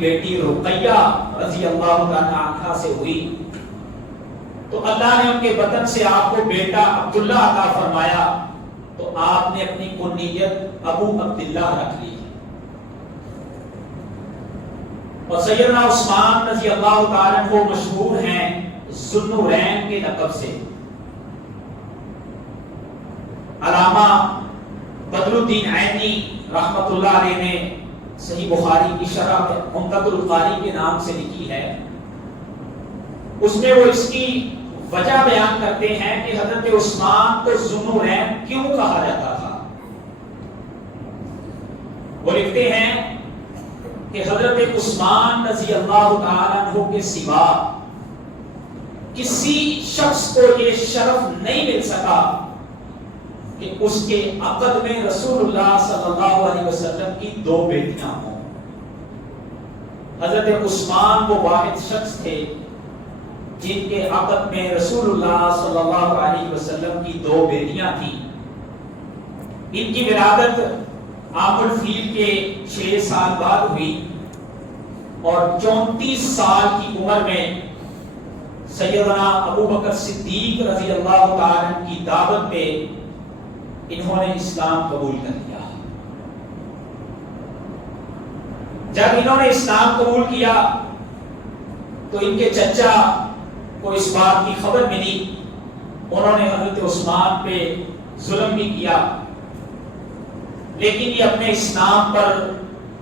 بیٹی رقیہ رضی اللہ تعالی عنہا سے ہوئی تو اللہ نے ان کے بطن سے آپ کو بیٹا عبداللہ عطا فرمایا، تو آپ نے اپنی کنیت ابو عبداللہ رکھ لی۔ اور سیدنا عثمان رضی اللہ تعالی عنہ مشہور ہیں ذوالنورین کے لقب سے۔ علامہ بدر الدین عینی رحمت اللہ علیہ نے صحیح بخاری کی شرح عمدۃ القاری کے نام سے لکھی ہے، اس میں وہ اس کی وجہ بیان کرتے ہیں کہ حضرت عثمان کو ذوالنورین کیوں کہا جاتا تھا۔ وہ لکھتے ہیں کہ حضرت عثمان رضی اللہ تعالی عنہ کے سوا کسی شخص کو یہ شرف نہیں مل سکا کہ اس کے عقد میں رسول اللہ صلی اللہ علیہ وسلم کی 2 بیٹیاں ہوں۔ حضرت عثمان وہ واحد شخص تھے جن کے عقد میں رسول اللہ صلی اللہ علیہ وسلم کی 2 بیٹیاں تھیں۔ ان کی ولادت عام الفیل کے 6 سال بعد ہوئی اور 34 سال کی عمر میں سیدنا ابو بکر صدیق رضی اللہ تعالی عنہ کی دعوت پہ انہوں نے اسلام قبول کر لیا۔ جب انہوں نے اسلام قبول کیا تو ان کے چچا کو اس بات کی خبر ملی، انہوں نے حضرت عثمان پہ ظلم بھی کیا، لیکن یہ اپنے اسلام پر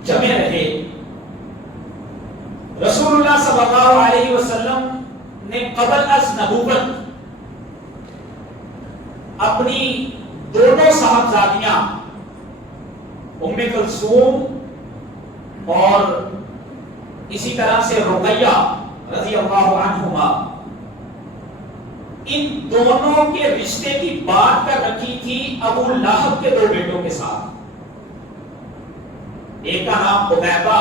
جمے رہے۔ رسول اللہ صلی اللہ علیہ وسلم نے قبل از نبوت اپنی دونوں صاحبزادیاں ام کلثوم اور اسی طرح سے رقیہ رضی اللہ عنہما، ان دونوں کے رشتے کی بات کر رکھی تھی ابو لہب کے 2 بیٹوں کے ساتھ۔ ایک کا نام عتیبہ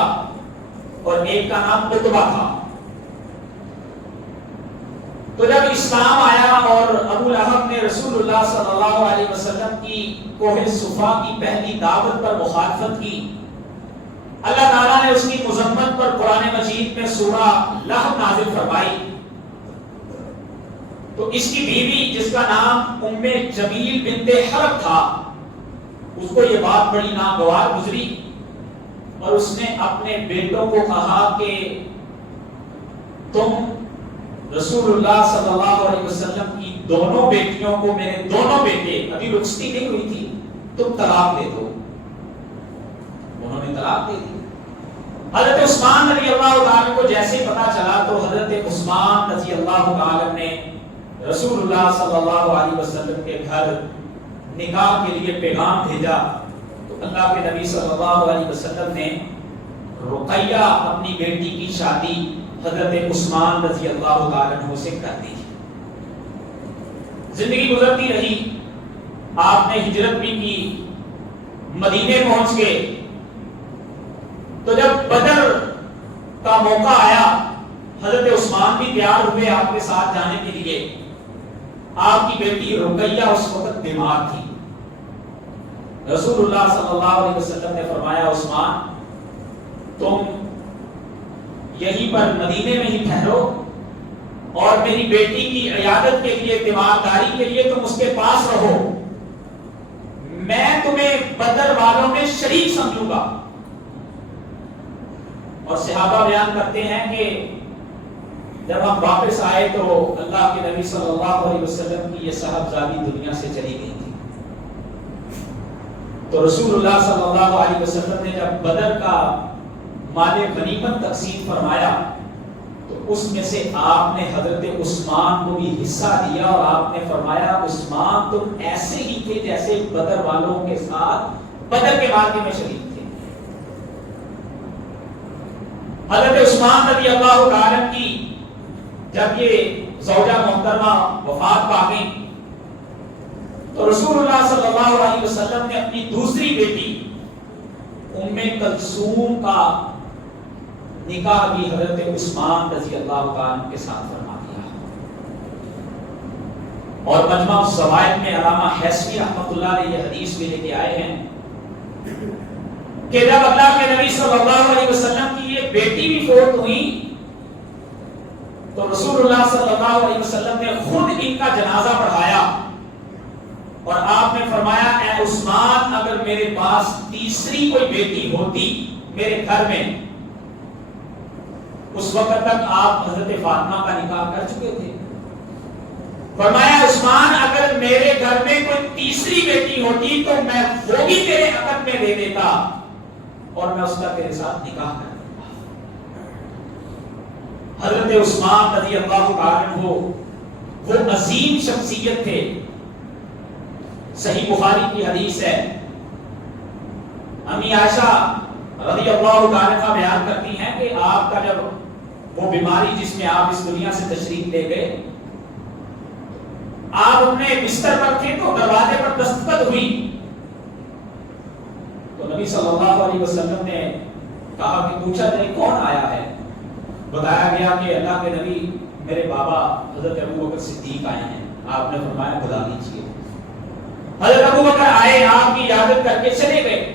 اور ایک کا نام عتبہ تھا۔ تو جب اسلام آیا اور ابو لہب نے رسول اللہ صلی اللہ علیہ وسلم کی کوہ صفا کی پہلی دعوت پر مخالفت کی، اللہ تعالیٰ نے اس کی مذمت پر قرآن مجید میں سورہ لہب نازل فرمائی۔ تو اس کی بیوی جس کا نام ام جمیل بنت حرب تھا، اس کو یہ بات بڑی ناگوار گزری اور اس نے اپنے بیٹوں کو کہا کہ تم رسول اللہ صلی اللہ علیہ وسلم کی دونوں بیٹیوں کو، میرے دونوں بیٹے ابھی رخصتی نہیں ہوئی تھی، تم طلاق دے دو۔ انہوں نے طلاق دے دی۔ حضرت عثمان رضی اللہ تعالی کو جیسے پتا چلا تو حضرت عثمان رضی اللہ تعالی نے رسول اللہ صلی اللہ علیہ وسلم کے گھر نکاح کے لیے پیغام بھیجا، تو اللہ کے نبی صلی اللہ علیہ وسلم نے رقیہ اپنی بیٹی کی شادی حضرت عثمان رضی اللہ تعالی عنہ سے کر دی۔ زندگی گزرتی رہی، آپ نے ہجرت بھی کی، مدینے پہنچ گئے۔ تو جب بدر کا موقع آیا، حضرت عثمان بھی تیار ہوئے آپ کے ساتھ جانے کے لیے۔ آپ کی بیٹی رقیہ اس وقت بیمار تھی۔ رسول اللہ صلی اللہ علیہ وسلم نے فرمایا عثمان تم یہیں پر مدینے میں ہی ٹھہرو اور میری بیٹی کی عیادت کے لیے، تیمارداری کے لیے تم اس کے پاس رہو، میں تمہیں بدر والوں میں شریک سمجھوں گا۔ اور صحابہ بیان کرتے ہیں کہ جب ہم واپس آئے تو اللہ کے نبی صلی اللہ علیہ وسلم کی یہ صاحبزادی دنیا سے چلی گئی تھی۔ تو رسول اللہ صلی اللہ علیہ وسلم نے جب بدر کا مال غنیمت تقسیم فرمایا تو اس میں سے آپ نے حضرت عثمان کو بھی حصہ دیا اور آپ نے فرمایا عثمان تم ایسے ہی تھے جیسے بدر والوں کے ساتھ بدر کے معرکے میں شریک تھے۔ حضرت عثمان رضی اللہ تعالی کی جب یہ زوجہ محترمہ وفات پا گئی تو رسول اللہ صلی اللہ علیہ وسلم نے اپنی دوسری بیٹی ام کلثوم کا نکاح بھی حضرت عثمان رضی اللہ تعالی کے ساتھ فرما دیا۔ اور مجمع الزوائد میں علامہ حیثمی رحمۃ اللہ علیہ یہ حدیث بھی لے کے آئے ہیں کہ جب اللہ کے نبی صلی اللہ علیہ وسلم کی یہ بیٹی بھی فوت ہوئی تو رسول اللہ صلی اللہ علیہ وسلم نے خود ان کا جنازہ پڑھایا اور آپ نے فرمایا اے عثمان اگر میرے پاس تیسری کوئی بیٹی ہوتی میرے گھر میں، اس وقت تک آپ حضرت فاطمہ کا نکاح کر چکے تھے، فرمایا عثمان اگر میرے گھر میں کوئی تیسری بیٹی ہوتی تو میں وہ بھی تیرے عقد میں دے دیتا اور میں اس کا تیرے ساتھ نکاح کر دیتا۔ حضرت عثمان رضی اللہ تعالی عنہ وہ عظیم شخصیت تھے۔ صحیح بخاری کی حدیث ہے، امی عائشہ رضی اللہ تعالی عنہ بیان کرتی ہیں کہ آپ کا جب وہ بیماری جس میں آپ اس دنیا سے تشریف لے گئے، آپ اپنے بستر پر تھے تو دروازے پر دستخط ہوئی تو نبی صلی اللہ علیہ وسلم نے کہا کہ پوچھا جائے کون آیا ہے؟ بتایا گیا کہ اللہ کے نبی میرے بابا حضرت ابو بکر صدیق آئے ہیں۔ آپ نے فرمایا بلا دیجیے۔ حضرت ابو بکر آئے، آپ کی اجازت کر کے چلے گئے،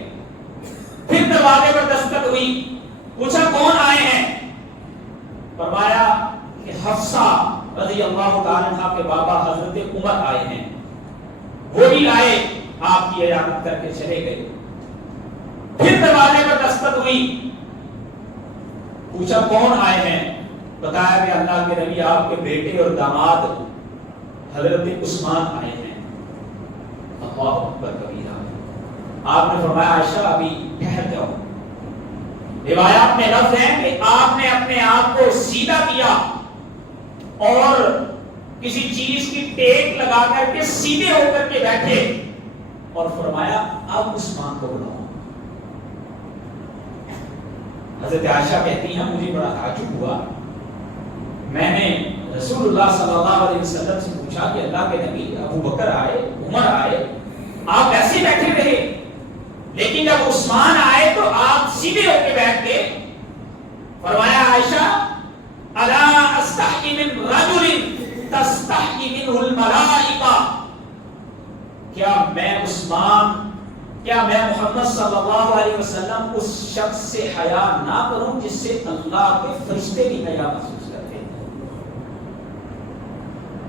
پھر دروازے پر دستخط ہوئی، پوچھا کون آئے ہیں؟ فرمایا کہ حفصہ رضی اللہ تعالی عنہ کے بابا حضرت عمر آئے ہیں۔ وہ بھی آئے، آپ کی اجازت کر کے چلے گئے، پھر دروازے پر دستخط ہوئی، پوچھا کون آئے ہیں؟ بتایا کہ اللہ کے نبی آپ کے بیٹے اور داماد حضرت عثمان آئے ہیں۔ اللہ اکبر کبیرہ۔ آپ نے فرمایا عائشہ ابھی ٹھہر جاؤ۔ روایات میں لفظ ہے کہ آپ نے اپنے آپ کو سیدھا کیا اور کسی چیز کی ٹیک لگا کر کے سیدھے ہو کر کے بیٹھے اور فرمایا اب عثمان کو بلاؤ۔ حضرت عائشہ کہتی ہیں مجھے بڑا تعجب ہوا، میں نے رسول اللہ صلی اللہ علیہ وسلم سے پوچھا کہ اللہ کے نبی ابو بکر آئے، عمر آئے، آپ ایسے بیٹھے رہے، لیکن جب عثمان آئے تو آپ سیدھے ہو کے بیٹھ گئے۔ فرمایا عائشہ الا استحی من رجل تستحی منہ الملائکہ، کیا میں محمد صلی اللہ علیہ وسلم اس شخص سے حیا نہ کروں جس سے اللہ کے فرشتے بھی حیا محسوس کرتے ہیں؟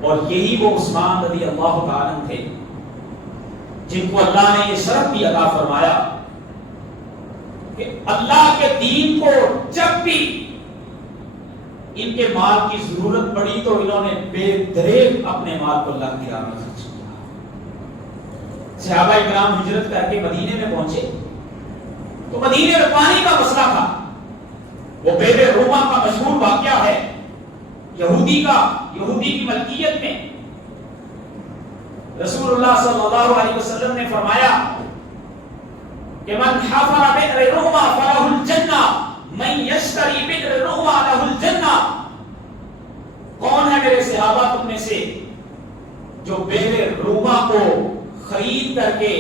اور یہی وہ عثمان رضی اللہ تعالی عنہ تھے جن کو اللہ نے یہ شرف بھی عطا فرمایا کہ اللہ کے دین کو جب بھی ان کے مال کی ضرورت پڑی تو انہوں نے بے دریغ اپنے مال کو اللہ کی راہ میں خرچ کیا۔ صحابہ کرام ہجرت کر کے مدینے میں پہنچے تو مدینے میں پانی کا مسئلہ تھا۔ وہ بیر روما کا مشہور واقعہ ہے، یہودی کی ملکیت میں رسول اللہ صلی اللہ علیہ وسلم نے فرمایا کہ من حفر بئر روما فلہ الجنہ من یشتری بئر روما لہ الجنہ۔ کون ہے میرے صحابہ تم میں سے جو بئر روما کو خرید کر کے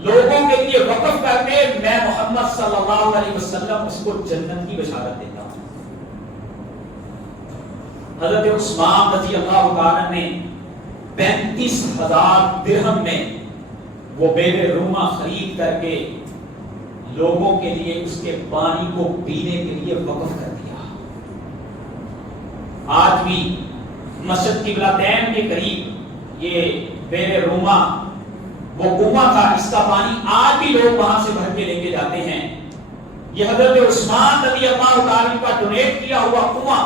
لوگوں کے لیے وقف کر کے میں محمد صلی اللہ علیہ وسلم اس کو جنت کی بشارت دیتا ہوں۔ حضرت عثمان رضی اللہ تعالی نے 35,000 درہم میں وہ بئر روما خرید کر کے لوگوں کے لیے اس کے پانی کو پینے کے لیے وقف کر دیا۔ آج بھی مسجد قبلتین کے قریب یہ بئر روما وہ کنواں تھا، اس کا پانی آج بھی لوگ وہاں سے بھر کے لے کے جاتے ہیں۔ یہ حضرت عثمان رضی اللہ تعالی کا ڈونیٹ کیا ہوا کنواں،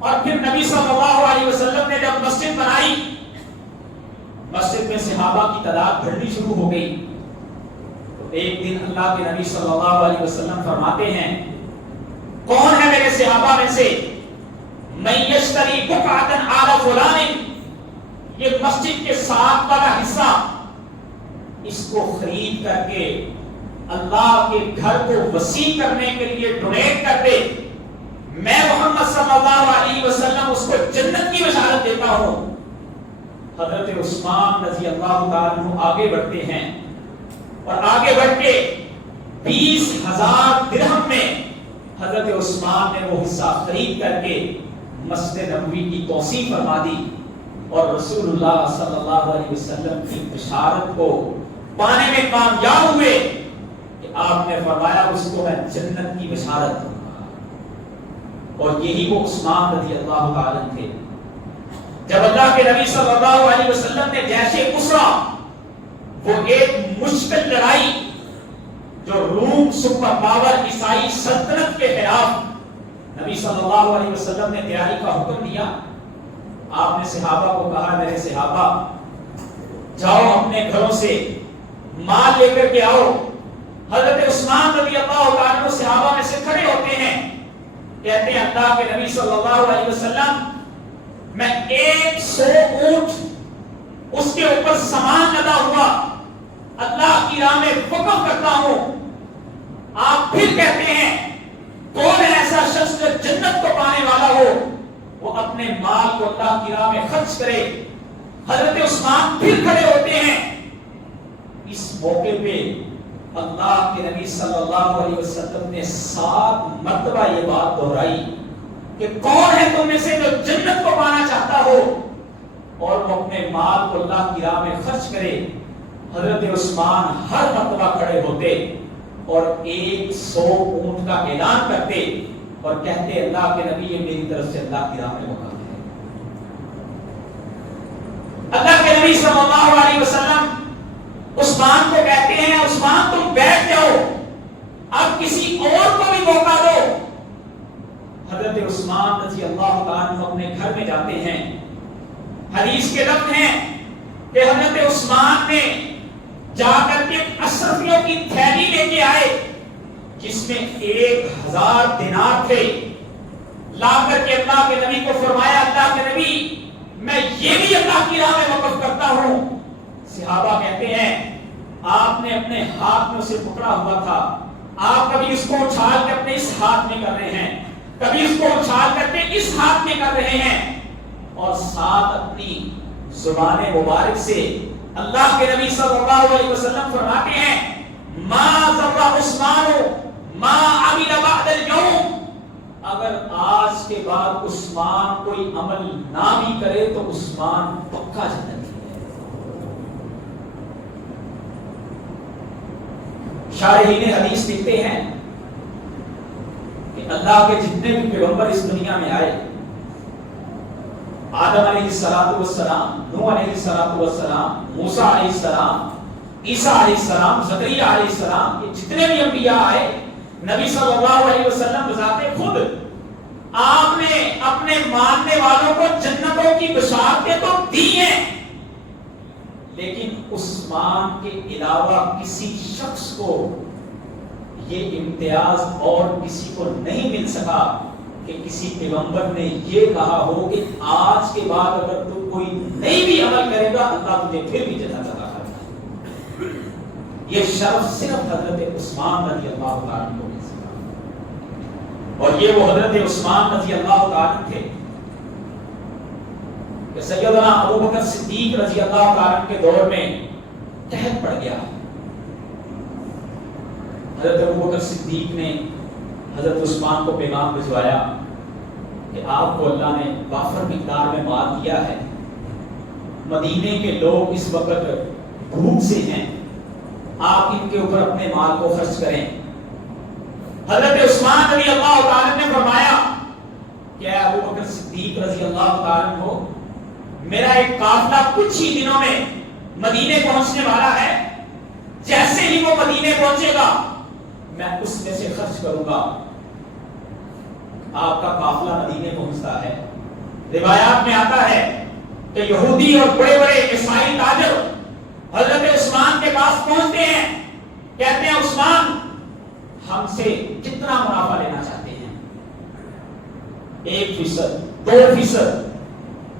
اور پھر نبی صلی اللہ علیہ وسلم نے جب مسجد بنائی، مسجد میں صحابہ کی تعداد بڑھنی شروع ہو گئی۔ تو ایک دن اللہ کے نبی صلی اللہ علیہ وسلم فرماتے ہیں کون ہے میرے صحابہ میں سے من یشتری بقعۃ آل فلان، یہ مسجد کے ساتھ والا حصہ اس کو خرید کر کے اللہ کے گھر کو وسیع کرنے کے لیے ڈونیٹ کر دے، میں محمد صلی اللہ علیہ وسلم اس کو جنت کی بشارت دیتا ہوں۔ حضرت عثمان رضی اللہ تعالیٰ عنہ آگے بڑھتے ہیں اور آگے بڑھ کے 20,000 درہم میں حضرت عثمان نے وہ حصہ خرید کر کے مسجد نبوی کی توسیع فرما دی اور رسول اللہ صلی اللہ علیہ وسلم کی بشارت کو پانے میں کامیاب ہوئے۔ کہ آپ نے فرمایا اس کو میں جنت کی بشارت دوں گا. اور یہی وہ عثمان رضی اللہ تعالیٰ عنہ تھے. جب اللہ کے نبی صلی اللہ علیہ وسلم نے جیش اسرا، وہ ایک مشکل لڑائی جو روم سپر پاور عیسائی سلطنت کے خلاف نبی صلی اللہ علیہ وسلم نے تیاری کا حکم دیا. آپ نے صحابہ کو کہا میرے صحابہ جاؤ اپنے گھروں سے مال لے کر کے آؤ. حضرت عثمان رضی اللہ تعالیٰ عنہ صحابہ میں سے کھڑے ہوتے ہیں، کہتے ہیں اللہ کے نبی صلی اللہ علیہ وسلم میں 100 اونٹ اس کے اوپر سامان لدا ہوا اللہ کی راہ میں وقف کرتا ہوں. آپ پھر کہتے ہیں کون ہے ایسا شخص جو جنت کو پانے والا ہو، وہ اپنے مال کو اللہ کی راہ میں خرچ کرے. حضرت عثمان پھر کھڑے ہوتے ہیں. اس موقع پہ اللہ کے نبی صلی اللہ علیہ وسلم نے 7 مرتبہ یہ بات دہرائی کہ کون ہے تم میں سے جو جنت کو پانا چاہتا ہو اور وہ اپنے مال کو اللہ کی راہ میں خرچ کرے. حضرت عثمان ہر مرتبہ کھڑے ہوتے اور 100 اونٹ کا اعلان کرتے اور کہتے اللہ کے نبی یہ میری طرف سے اللہ کی راہ میں وقف ہے. اللہ کے نبی صلی اللہ علیہ وسلم عثمان کو کہتے ہیں عثمان تم بیٹھ جاؤ، اب کسی اور کو بھی موقع دو. حضرت عثمان رضی اللہ تعالیٰ عنہ اپنے گھر میں جاتے ہیں. حدیث کے لفظ ہیں کہ حضرت عثمان نے جا کر کے اشرفیوں کی تھیلی لے کے آئے جس میں 1000 دینار تھے. لا کر کے اللہ کے نبی کو فرمایا اللہ کے نبی میں یہ بھی اللہ کی راہ میں وقف کرتا ہوں. صحابہ کہتے ہیں آپ نے اپنے ہاتھ میں اسے پکڑا ہوا تھا، آپ کبھی اس کو اچھال کے اپنے اس ہاتھ میں کر رہے ہیں، کبھی اس کو اچھال کر کے اس ہاتھ میں کر رہے ہیں، اور ساتھ اپنی زبان مبارک سے اللہ کے نبی صلی اللہ علیہ وسلم فرماتے ہیں ما ذرا عثمان ما عمل بعد اليوم، اگر آج کے بعد عثمان کوئی عمل نہ بھی کرے تو عثمان پکا جنتی ہے. شارحین حدیث لکھتے ہیں کہ اللہ کے جتنے بھی پیغمبر اس دنیا میں آئے، آدم علیہ السلام، نوح علیہ السلام، موسیٰ علیہ السلام، عیسیٰ علیہ السلام، زکریا علیہ السلام، یہ جتنے بھی انبیاء آئے نبی صلی اللہ علیہ وسلم بذات خود آپ نے اپنے ماننے والوں کو جنتوں کی بشارتیں تو دی ہیں، لیکن عثمان کے علاوہ کسی شخص کو یہ امتیاز اور کسی کو نہیں مل سکا کہ کسی پیغمبر نے یہ کہا ہو کہ آج کے بعد اگر تو کوئی نہیں بھی عمل کرے گا اللہ تجھے پھر بھی جنت عطا کرے گا. یہ شرف صرف حضرت عثمان رضی اللہ تعالیٰ عنہ کو مل سکا. اور یہ وہ حضرت عثمان رضی اللہ تعالیٰ عنہ تھے کہ سیدنا ابوبکر صدیق رضی اللہ تعالیٰ عنہ کے دور میں قحط پڑ گیا. حضرت ابوبکر صدیق نے حضرت عثمان کو پیغام بھجوایا کہ آپ کو اللہ نے وافر مقدار میں مال دیا ہے، مدینے کے لوگ اس وقت بھوک سے ہیں، آپ ان کے اوپر اپنے مال کو خرچ کریں. حضرت عثمان رضی اللہ تعالیٰ نے فرمایا کہ اے ابوبکر صدیق رضی اللہ تعالیٰ عنہ میرا ایک قافلہ کچھ ہی دنوں میں مدینے پہنچنے والا ہے، جیسے ہی وہ مدینے پہنچے گا میں اس میں سے خرچ کروں گا. آپ کا قافلہ مدینے پہنچتا ہے. روایات میں آتا ہے کہ یہودی اور بڑے بڑے عیسائی تاجر حضرت عثمان کے پاس پہنچتے ہیں، کہتے ہیں عثمان ہم سے کتنا منافع لینا چاہتے ہیں؟ 1%، 2%،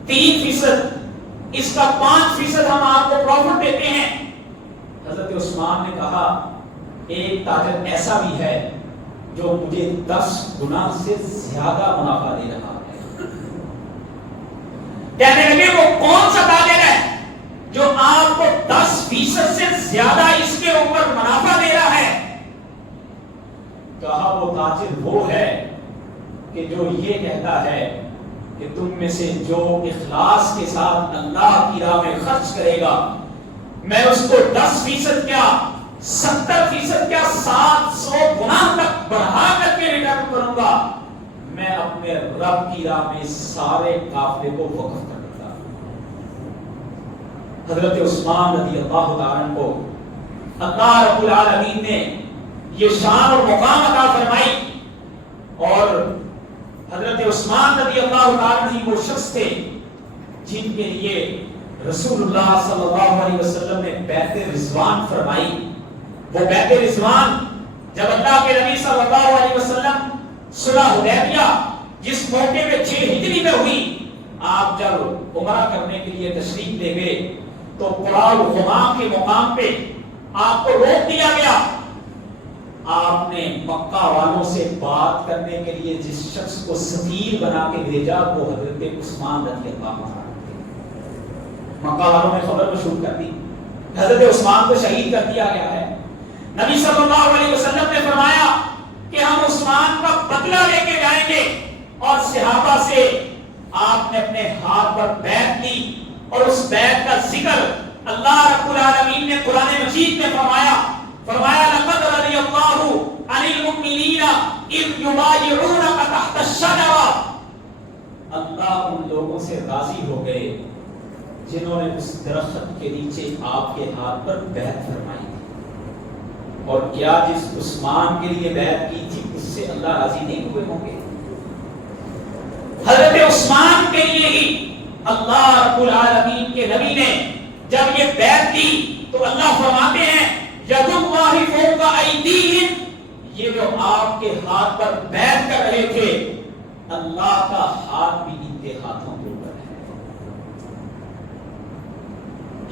3%، اس کا 5% ہم آپ کو پروفٹ دیتے ہیں. حضرت عثمان نے کہا ایک تاجر ایسا بھی ہے جو مجھے 10 گنا سے زیادہ منافع دے رہا ہے. کہنے لگے وہ کون سا تاجر ہے جو آپ کو 10% سے زیادہ اس کے اوپر منافع دے رہا ہے؟ کہا وہ تاجر وہ ہے کہ جو یہ کہتا ہے کہ تم میں سے جو اخلاص کے ساتھ اللہ کی راہ میں خرچ کرے گا میں اس کو 10% کیا 70% کیا 700 گنا تک بڑھا کر کے ریٹرن کروں گا، میں اپنے رب کی راہ میں سارے قافلے کو وقف کر دیتا۔ حضرت عثمان رضی اللہ تعالیٰ عنہ کو اللہ رب العالمین نے یہ شان اور مقام عطا فرمائی، اور حضرت عثمان رضی اللہ تعالیٰ عنہ وہ شخص تھے جن کے لیے رسول اللہ صلی اللہ علیہ وسلم نے بیعت رضوان فرمائی۔ وہ بیعت رضوان جب اللہ کے نبی صلی اللہ علیہ وسلم صلح حدیبیہ جس موقع میں 6 ہجری میں ہوئی، آپ جب عمرہ کرنے کے لیے تشریف لے گئے تو قراء الغمام کے مقام پہ آپ کو روک دیا گیا۔ آپ نے مکہ والوں سے بات کرنے کے لیے جس شخص کو سفیر بنا کے بھیجا وہ حضرت عثمان رضی اللہ عنہ تھے۔ مکہ والوں نے خبر مشہور کر دی، حضرت عثمان کو شہید کر دیا گیا ہے۔ نبی صلی اللہ علیہ وسلم نے فرمایا کہ ہم عثمان کا بدلہ لے کے جائیں گے، اور صحابہ سے آپ نے اپنے ہاتھ پر بیعت کی، اور اس بیعت کا ذکر اللہ رب العالمین نے قرآن مجید میں فرمایا لقد رضی اللہ عن المؤمنین اذ یبایعونک تحت الشجرہ، اللہ ان لوگوں سے راضی ہو گئے جنہوں نے اس درخت کے نیچے آپ کے ہاتھ پر بیعت فرمائی تھی۔ اور کیا جس عثمان کے لیے بیعت کی تھی اس سے اللہ راضی نہیں ہوئے ہوں گے؟ حضرت عثمان کے لیے ہی اللہ رب العالمین کے نبی نے جب یہ بیعت کی تو اللہ فرماتے ہیں ید اللہ فوق ایدیہم، یہ جو آپ کے ہاتھ پر بیعت کر رہے تھے اللہ کا ہاتھ بھی ان کے ہاتھوں کے اوپر ہے۔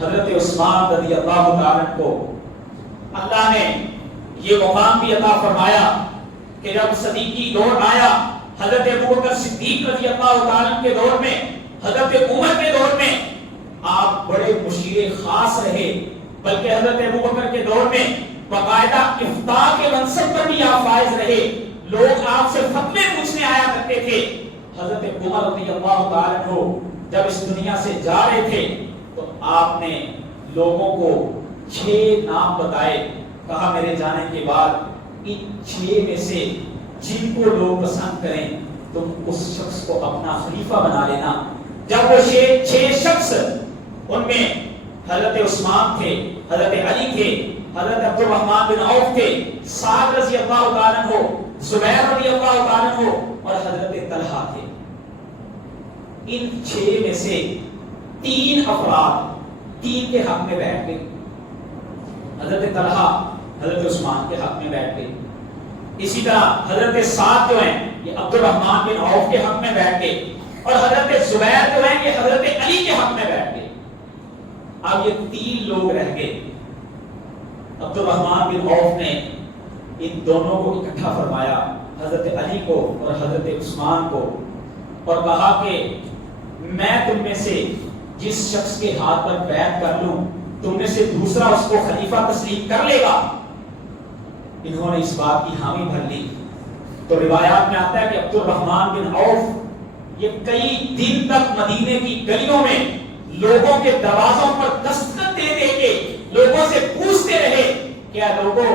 حضرت عثمان رضی اللہ تعالیٰ کو اللہ نے یہ مقام بھی عطا فرمایا کہ جب صدیقی دور آیا، حضرت ابوبکر صدیق رضی اللہ تعالیٰ کے دور میں، حضرت عمر کے دور میں آپ بڑے مشیر خاص رہے، بلکہ حضرت ابوبکر کے دور میں باقاعدہ افتاء کے منصب پر بھی آپ فائز رہے، لوگ آپ سے فتوے پوچھنے آیا کرتے تھے۔ حضرت عمر رضی اللہ تعالیٰ عنہ جب اس دنیا سے جا رہے تھے تو آپ نے لوگوں کو 6 نام بتائے، کہا میرے جانے کے بعد ان 6 میں سے جن کو لوگ پسند کریں تم اس شخص کو اپنا خلیفہ بنا لینا۔ جب وہ 6 شخص، ان میں حضرت عثمان تھے، حضرت علی تھے، حضرت عبد الرحمن بن عوف تھے، سعد رضی اللہ تعالیٰ عنہ، زبیر رضی اللہ تعالیٰ عنہ اور حضرت طلحہ تھے۔ ان 6 میں سے 3 افراد 3 کے حق میں بیٹھ گئے، حضرت طلحہ حضرت عثمان کے حق میں بیٹھ گئے، اسی طرح حضرت سعد جو ہیں یہ عبد الرحمن بن عوف کے حق میں بیٹھ گئے، اور حضرت زبیر جو ہیں یہ حضرت علی کے حق میں بیٹھ گئے۔ اب یہ 3 لوگ رہ گئے۔ عبد الرحمن بن عوف نے ان دونوں کو اکٹھا فرمایا، حضرت علی کو اور حضرت عثمان کو، اور کہا کہ میں تم میں سے جس شخص کے ہاتھ پر بیعت کر لوں تم میں سے دوسرا اس کو خلیفہ تسلیم کر لے گا۔ انہوں نے اس بات کی حامی بھر لی۔ تو روایات میں آتا ہے کہ عبد الرحمن بن عوف یہ کئی دن تک مدینے کی گلیوں میں لوگوں کے دروازوں پر دستک دے دے کے لوگوں سے پوچھتے رہے کیا لوگوں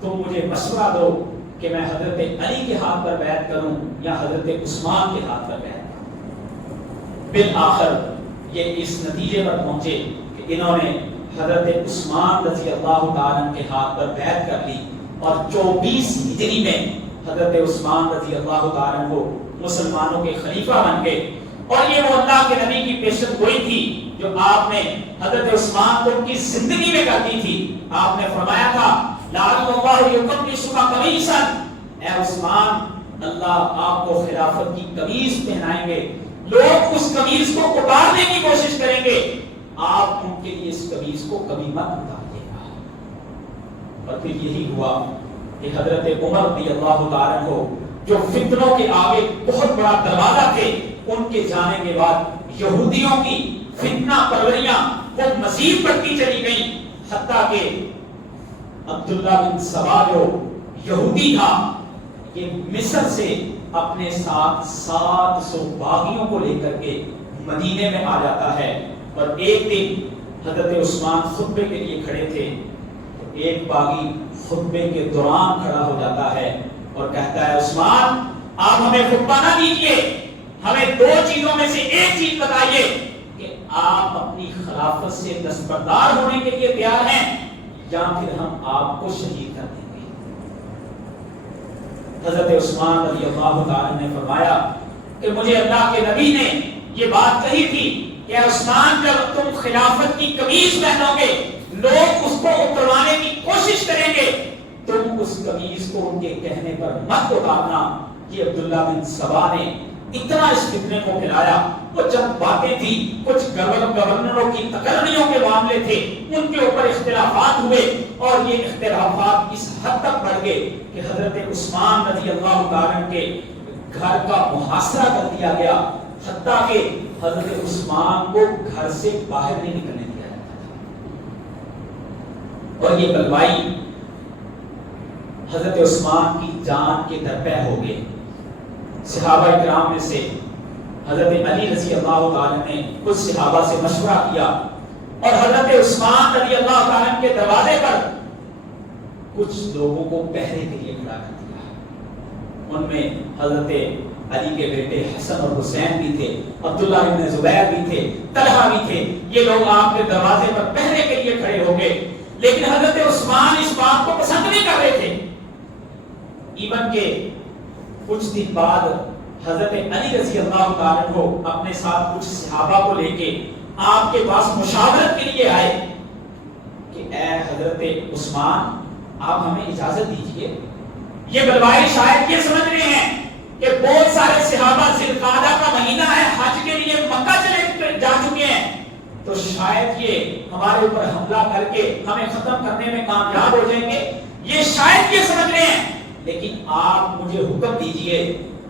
تم مجھے مشورہ دو کہ میں حضرت علی کے ہاتھ پر بیعت کروں یا حضرت عثمان کے ہاتھ پر بیعت کروں۔ بالآخر یہ اس نتیجے پر پہنچے کہ انہوں نے حضرت عثمان رضی اللہ تعالیٰ کے ہاتھ پر بیعت کر لی، اور 24 ہجری میں حضرت عثمان رضی اللہ تعالیٰ کو مسلمانوں کے خلیفہ بن گئے۔ اور یہ وہ اللہ کے نبی کی پیشن گوئی تھی جو آپ نے حضرت عثمان کو ان کی زندگی میں کر دی تھی۔ آپ نے فرمایا تھا لعل اللہ یقمصک قمیصا، اے عثمان اللہ آپ کو خلافت کی قمیص پہنائیں گے، لوگ اس قمیص کو اتارنے کی کوشش کریں گے، آپ ان کے لیے اس قمیص کو کبھی مت اتاریے گا۔ اور پھر یہی ہوا کہ حضرت عمر رضی اللہ تعالیٰ عنہ جو فتنوں کے آگے بہت بڑا دروازہ تھے، ان کے جانے کے بعد یہودیوں کی فتنہ پروریاں وہ مزید بڑھتی چلی گئیں، حتیٰ کہ عبداللہ بن سبا جو یہودی تھا یہ مصر سے اپنے ساتھ 700 باغیوں کو لے کر کے مدینے میں آ جاتا ہے۔ اور ایک دن حضرت عثمان خطبے کے لیے کھڑے تھے، ایک باغی خطبے کے دوران کھڑا ہو جاتا ہے اور کہتا ہے عثمان آپ ہمیں خطبہ نہ دیجیے، ہمیں دو چیزوں میں سے ایک چیز بتائیے کہ آپ اپنی خلافت سے دستبردار ہونے کے لیے تیار ہیں یا پھر ہم آپ کو شہید کر دیں گے۔ حضرت عثمان رضی اللہ تعالی نے فرمایا کہ مجھے اللہ کے نبی نے یہ بات کہی تھی کہ عثمان جب تم خلافت کی قمیض پہنو گے لوگ اس کو اتروانے کی کوشش کریں گے، تم اس قمیض کو ان کے کہنے پر مت اتارنا۔ یہ عبداللہ بن سبا نے اتنا اس فتنے کو پھیلایا، وہ چند باتیں تھی، کچھ گورنروں کی تقرریوں کے معاملے تھے، ان کے اوپر اختلافات ہوئے اور یہ اختلافات اس حد تک بڑھ گئے کہ حضرت عثمان رضی اللہ تعالیٰ کے گھر کا محاصرہ کر دیا گیا، حتیٰ کہ حضرت عثمان کو گھر سے باہر نہیں نکلنے دیا جاتا تھا۔ اور یہ بلوائی حضرت عثمان کی جان کے درپے ہو گئے۔ صحابہ کرام میں سے حضرت علی رضی اللہ تعالیٰ نے کچھ صحابہ سے مشورہ کیا اور حضرت عثمان رضی اللہ تعالیٰ کے دروازے پر کچھ لوگوں کو پہرے کے لیے کھڑا کر دیا۔ ان میں حضرت علی کے بیٹے حسن اور حسین بھی تھے، عبداللہ بن زبیر بھی تھے، طلحہ بھی تھے۔ یہ لوگ آپ کے دروازے پر پہرے کے لیے کھڑے ہو گئے، لیکن حضرت عثمان اس بات کو پسند نہیں کر رہے تھے۔ ایون کہ کچھ دن بعد حضرت علی رضی اللہ تعالیٰ کو اپنے ساتھ کچھ صحابہ کو لے کے آپ کے پاس مشاورت کے لیے آئے کہ اے حضرت عثمان آپ ہمیں اجازت دیجئے، یہ بلوائی شاید یہ سمجھ رہے ہیں کہ بہت سارے صحابہ ذوالقعدہ کا مہینہ ہے، حج کے لیے مکہ چلے جا چکے ہیں، تو شاید یہ ہمارے اوپر حملہ کر کے ہمیں ختم کرنے میں کامیاب ہو جائیں گے، یہ شاید یہ سمجھ رہے ہیں۔ لیکن آپ مجھے حکم دیجئے،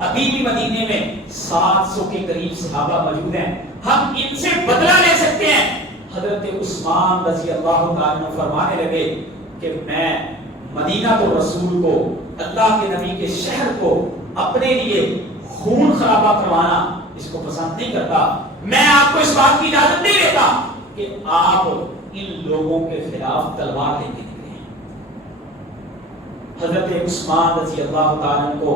ابھی بھی مدینے میں 700 کے قریب صحابہ موجود ہیں، ہم ان سے بدلہ لے سکتے ہیں۔ حضرت عثمان رضی اللہ تعالیٰ عنہ فرمانے لگے کہ میں مدینہ تو رسول کو، اللہ کے نبی کے شہر کو اپنے لیے خون خرابہ کروانا اس کو پسند نہیں کرتا، میں آپ کو اس بات کی اجازت نہیں دیتا کہ آپ ان لوگوں کے خلاف تلوار لے کے نکلیں۔ حضرت عثمان رضی اللہ تعالیٰ کو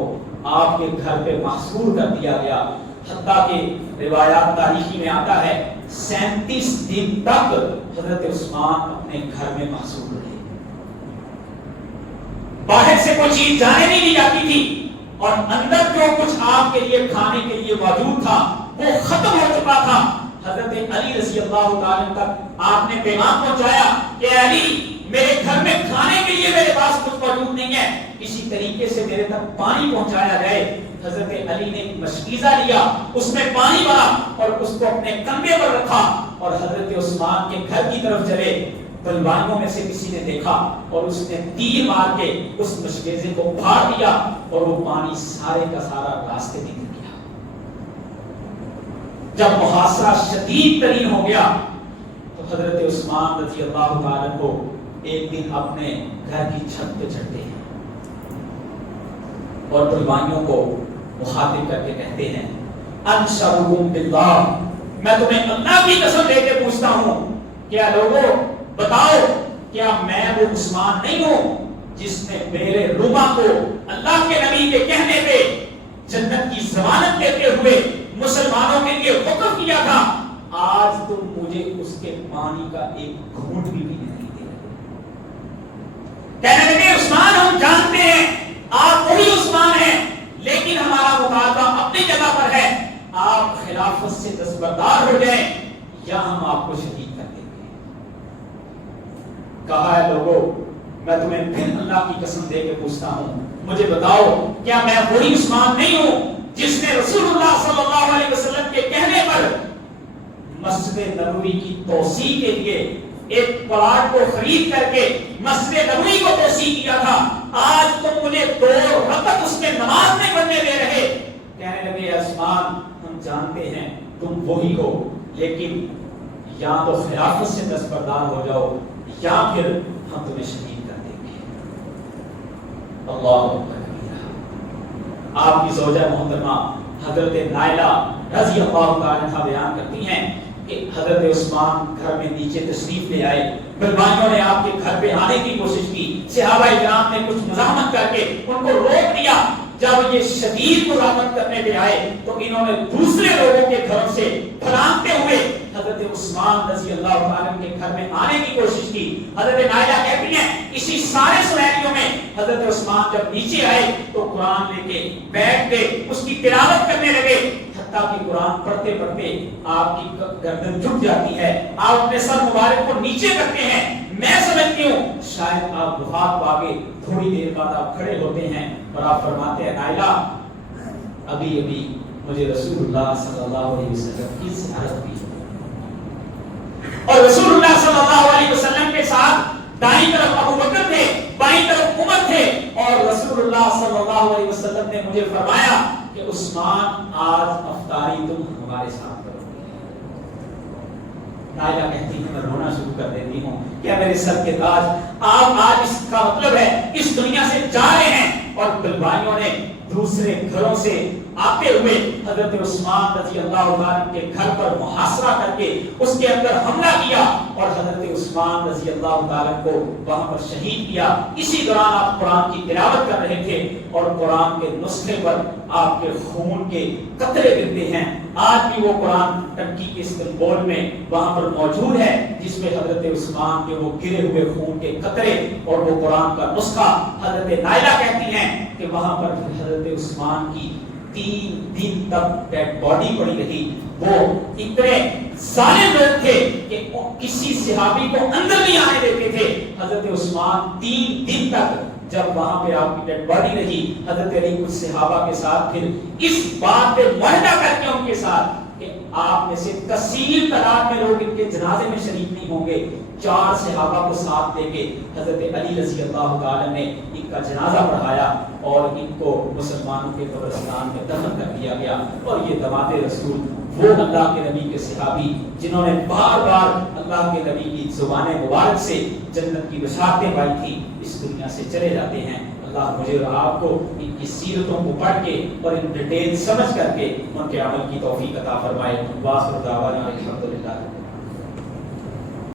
آپ کے گھر پہ محصور کر دیا گیا، حتیٰ کہ روایات تاریخی میں آتا ہے 37 دن تک حضرت عثمان اپنے گھر میں محصور رہے، باہر سے کوئی چیز جانے نہیں دی جاتی تھی اور اندر جو کچھ آپ کے لیے کھانے کے لیے موجود تھا وہ ختم ہو چکا تھا۔ حضرت علی رضی اللہ تعالیٰ تک آپ نے پیغام پہنچایا کہ علی میرے گھر میں کھانے کے لیے میرے پاس کچھ موجود نہیں ہے، اسی طریقے سے میرے تک پانی پہنچایا جائے۔ حضرت علی نے مشکیزہ لیا، اس میں پانی بھرا اور اس کو اپنے کندھے پر رکھا اور حضرت عثمان کے گھر کی طرف چلے۔ بلوائیوں میں سے کسی نے دیکھا اور اس نے تیر مار کے اس مشکیزے کو پھاڑ دیا اور وہ پانی سارے کا سارا راستے میں گر گیا۔ جب محاصرہ شدید ترین ہو گیا تو حضرت عثمان رضی اللہ تعالیٰ کو ایک دن اپنے گھر کی چھت پہ چڑھتے ہیں اور بلوائیوں کو مخاطب کر کے کہتے ہیں انشرکم باللہ، میں تمہیں اللہ کی قسم دے کے پوچھتا ہوں، کیا لوگوں بتاؤ کیا میں وہ عثمان نہیں ہوں جس نے میرے روما کو اللہ کے نبی کے کہنے پہ جنت کی ضمانت دیتے ہوئے مسلمانوں کے لیے حکم کیا تھا، آج تم مجھے اس کے پانی کا ایک گھونٹ بھی نہیں دے رہے۔ کہنے لگے عثمان ہم جانتے ہیں آپ وہی عثمان ہیں، لیکن ہمارا مطالبہ اپنی جگہ پر ہے، آپ خلافت سے دستبردار ہو جائیں یا ہم آپ کو شہید کر دیں گے۔ کہا ہے لوگوں میں تمہیں پھر اللہ کی قسم دے کے پوچھتا ہوں، مجھے بتاؤ کیا میں وہی عثمان نہیں ہوں جس نے رسول اللہ صلی اللہ علیہ وسلم کے کہنے پر مسجد نبوی کی توسیع کے لیے ایک پلاٹ کو خرید کر کے مسجد نبوی کو توسیع کیا تھا، آج تم مجھے 2 رکعت اس میں نماز نہیں پڑھنے دے رہے۔ کہنے لگے عثمان ہم جانتے ہیں تم وہی ہو، لیکن یا تو خلافت سے دستبردار ہو جاؤ یا پھر ہم تمہیں شہید کر دیں گے۔ اللہ اکبر۔ آپ کی زوجہ محترمہ حضرت نائلہ رضی اللہ تعالیٰ عنہا بیان کرتی ہیں کہ حضرت عثمان گھر میں نیچے تشریف لے آئے، بلبانیوں نے آپ کے گھر پہ آنے کی کوشش کی، صحابہ کرام نے کچھ مزاحمت کر کے ان کو روک دیا۔ جب یہ شدید مزاحمت کرنے پہ آئے تو انہوں نے دوسرے لوگوں کے گھروں سے پھلانگتے ہوئے حضرت عثمان رضی اللہ تعالیٰ کے گھر میں آنے کی کوشش کی۔ حضرت نائلہ کہتی ہیں اسی سارے سنہریوں میں حضرت عثمان جب نیچے آئے تو قرآن لے کے بیٹھ گئے، اس کی تلاوت کرنے لگے، حتیٰ کہ قرآن پڑھتے پڑھتے آپ کی گردن جھک جاتی ہے، آپ اپنے سر مبارک کو نیچے کرتے ہیں۔ میں سمجھتی ہوں شاید آپ وفات پا کے تھوڑی دیر بعد آپ کھڑے ہوتے ہیں اور آپ فرماتے ہیں نائلہ ابھی ابھی مجھے رسول اللہ صلی اللہ علیہ وسلم کی زیارت ہوئی، اور رسول اللہ صلی اللہ علیہ وسلم کے ساتھ دائیں طرف ابو بکر تھے، بائیں طرف عمر تھے، اور رسول اللہ صلی اللہ علیہ وسلم نے مجھے فرمایا کہ عثمان آج افطاری تم ہمارے ساتھ کرو۔ نائلہ کہتی ہے میں رونا شروع کر دیتی ہوں، کیا میرے سر کے تاج، آپ آج اس کا مطلب ہے اس دنیا سے جا رہے ہیں، اور بلبائیوں نے دوسرے گھروں سے آتے ہوئے حضرت عثمان رضی اللہ عنہ کے گھر پر محاصرہ کر کے اس کے اندر حملہ کیا اور حضرت عثمان رضی اللہ تعالیٰ کو وہاں پر شہید کیا۔ اسی دوران آپ قرآن کی تلاوت کر رہے تھے اور قرآن کے نسخے پر آپ کے خون کے قطرے گرتے ہیں۔ آج بھی وہ قرآن ٹنکی کے استنبول میں وہاں پر موجود ہے جس میں حضرت عثمان کے وہ گرے ہوئے خون کے قطرے اور وہ قرآن کا نسخہ۔ حضرت نائلہ کہتی ہیں کہ وہاں پر حضرت عثمان کی 3 دن تک ڈیڈ باڈی پڑی رہی۔ وہ اتنے ظالم لوگ تھے کہ کسی صحابی کو اندر نہیں آنے دیتے تھے۔ حضرت عثمان 3 دن تک جب وہاں پہ آپ کی ڈیڈ باڈی رہی، حضرت علی کچھ صحابہ کے ساتھ پھر اس بات پہ معاہدہ کر کے ان کے ساتھ کہ آپ میں سے کثیر تعداد میں لوگ ان کے جنازے میں شریک نہیں ہوں گے۔ 4 صحابہ کو ساتھ لے کے حضرت علی رضی اللہ تعالی نے ان کا جنازہ پڑھایا اور ان کو مسلمانوں کے قبرستان میں دفن کر دیا گیا۔ اور یہ داماد رسول وہ اللہ کے نبی کے صحابی جنہوں نے بار بار اللہ کے نبی کی زبان مبارک سے جنت کی بشارتیں پائی تھی، اس دنیا سے چلے جاتے ہیں۔ اللہ مجھے اور آپ کو ان کی سیرتوں کو پڑھ کے اور ان ڈیٹیل سمجھ کر کے ان کے عمل کی توفیق عطا فرمائے۔ وآخر دعوانا الحمدللہ۔